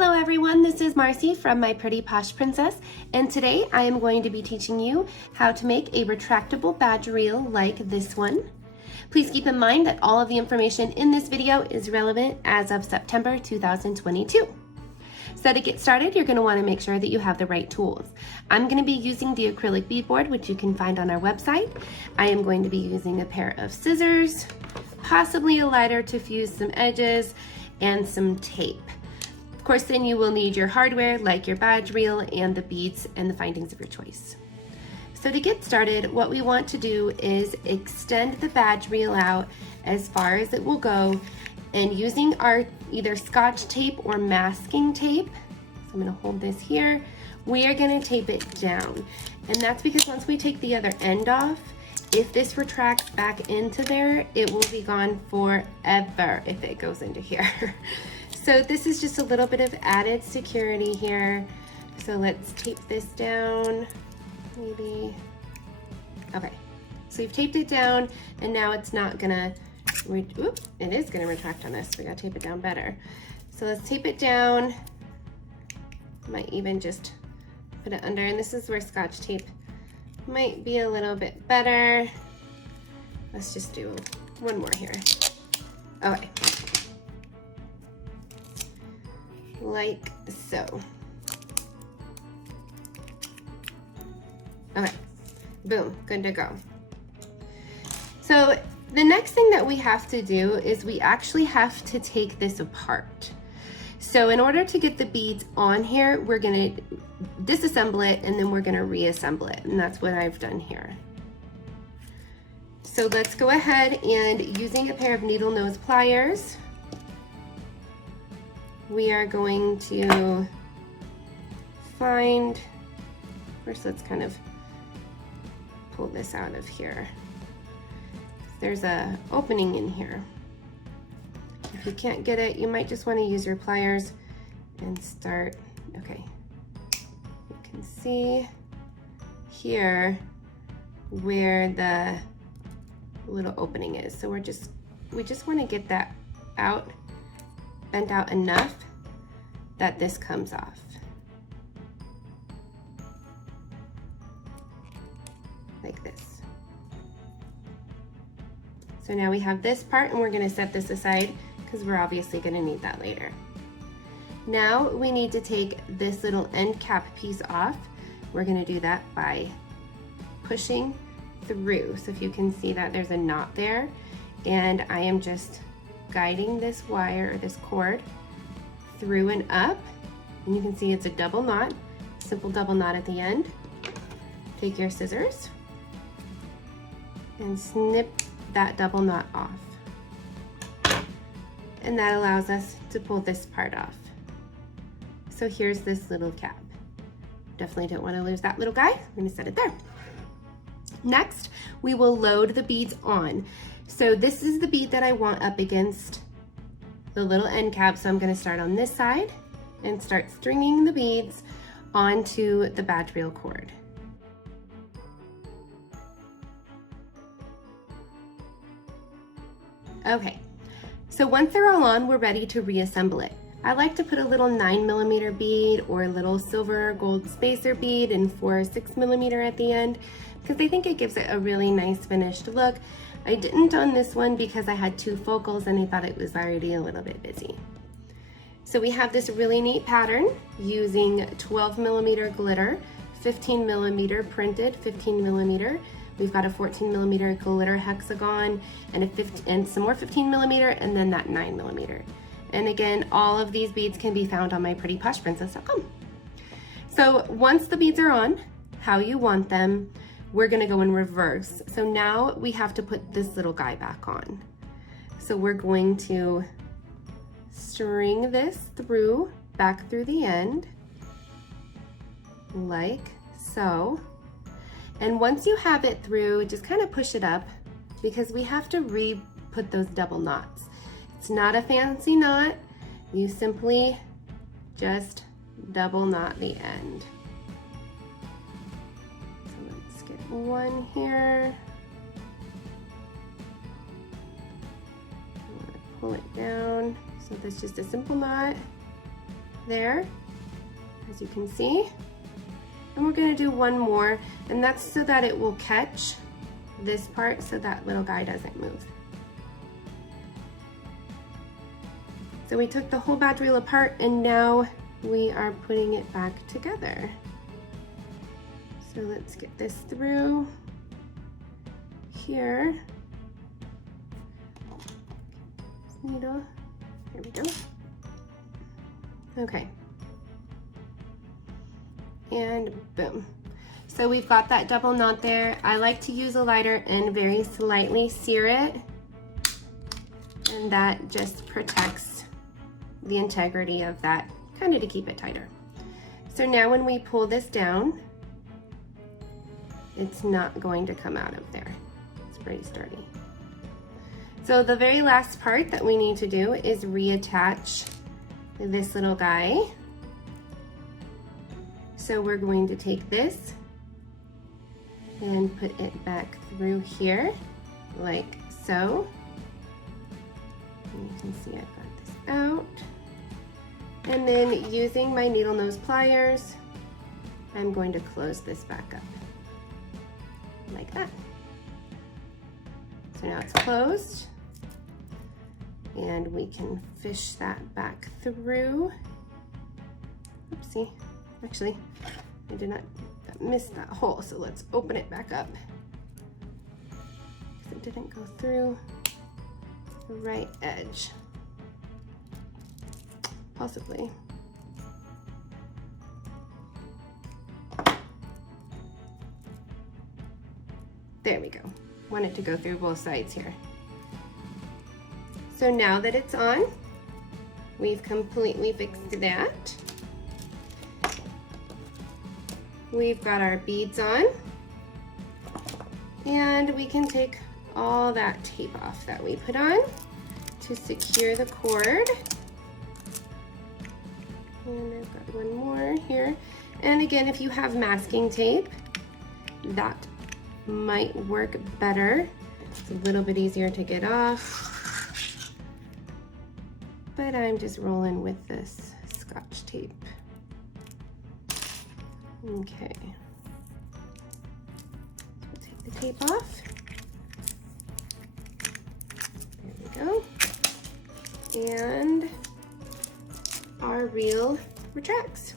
Hello everyone, this is Marcy from My Pretty Posh Princess, and today I am going to be teaching you how to make a retractable badge reel like this one. Please keep in mind that all of the information in this video is relevant as of September 2022. So to get started, you're going to want to make sure that you have the right tools. I'm going to be using the acrylic beadboard, which you can find on our website. I am going to be using a pair of scissors, possibly a lighter to fuse some edges, and some tape. Of course, then you will need your hardware like your badge reel and the beads and the findings of your choice. So to get started, what we want to do is extend the badge reel out as far as it will go, and using our either Scotch tape or masking tape, so I'm going to hold this here, we are going to tape it down. And that's because once we take the other end off, if this retracts back into there, it will be gone forever if it goes into here. So this is just a little bit of added security here. So let's tape this down, maybe. Okay, so we've taped it down, and now it's not gonna, it is gonna retract on us. We gotta tape it down better. So let's tape it down. Might even just put it under, and this is where Scotch tape might be a little bit better. Let's just do one more here. Okay. Like so. Okay, boom, good to go. So the next thing that we have to do is we actually have to take this apart. So in order to get the beads on here, we're gonna disassemble it and then we're gonna reassemble it, and that's what I've done here. So let's go ahead and, using a pair of needle nose pliers, we are going to find, first let's kind of pull this out of here. There's a opening in here. If you can't get it, you might just want to use your pliers and start. Okay, you can see here where the little opening is. So we just want to get that out, bent out enough that this comes off. Like this. So now we have this part, and we're going to set this aside because we're obviously going to need that later. Now we need to take this little end cap piece off. We're going to do that by pushing through. So if you can see that there's a knot there, and I am just guiding this wire or this cord through and up, and you can see it's a double knot, simple double knot at the end. Take your scissors and snip that double knot off, and that allows us to pull this part off. So here's this little cap. Definitely don't want to lose that little guy. I'm going to set it there. Next, we will load the beads on. So this is the bead that I want up against the little end cap, so I'm going to start on this side and start stringing the beads onto the badge reel cord. Okay, so once they're all on, we're ready to reassemble it. I like to put a little 9mm bead or a little silver gold spacer bead and 4 or 6mm at the end, because I think it gives it a really nice finished look. I didn't on this one because I had 2 focals and I thought it was already a little bit busy. So we have this really neat pattern using 12mm glitter, 15mm printed, 15mm. We've got a 14mm glitter hexagon and some more 15mm, and then that 9mm. And again, all of these beads can be found on myprettyposhprincess.com. So once the beads are on, how you want them, we're gonna go in reverse. So now we have to put this little guy back on. So we're going to string this through, back through the end, like so. And once you have it through, just kind of push it up, because we have to re-put those double knots. It's not a fancy knot. You simply just double knot the end. So let's get one here. I'm gonna pull it down. So that's just a simple knot. there, as you can see. And we're gonna do one more, and that's so that it will catch this part so that little guy doesn't move. So we took the whole badge reel apart and now we are putting it back together. So let's get this through here. Needle, here we go. Okay. And boom. So we've got that double knot there. I like to use a lighter and very slightly sear it. And that just protects the integrity of that, kind of to keep it tighter. So now when we pull this down, it's not going to come out of there. It's pretty sturdy. So the very last part that we need to do is reattach this little guy. So we're going to take this and put it back through here, like so. And you can see I've got this out. And then using my needle nose pliers, I'm going to close this back up, like that. So now it's closed. And we can fish that back through. Oopsie, actually, I did not miss that hole, so let's open it back up. Because it didn't go through the right edge. Possibly. There we go. Want it to go through both sides here. So now that it's on, we've completely fixed that. We've got our beads on, and we can take all that tape off that we put on to secure the cord. And I've got one more here. And again, if you have masking tape, that might work better. It's a little bit easier to get off. But I'm just rolling with this Scotch tape. Okay. So we'll take the tape off. There we go. And our reel retracts.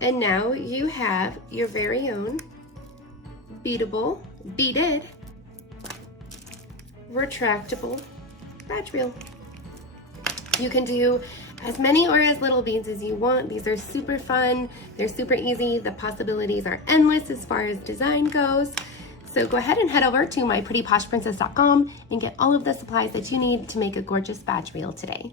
And now you have your very own beaded, retractable badge reel. You can do as many or as little beads as you want. These are super fun. They're super easy. The possibilities are endless as far as design goes. So go ahead and head over to myprettyposhprincess.com and get all of the supplies that you need to make a gorgeous badge reel today.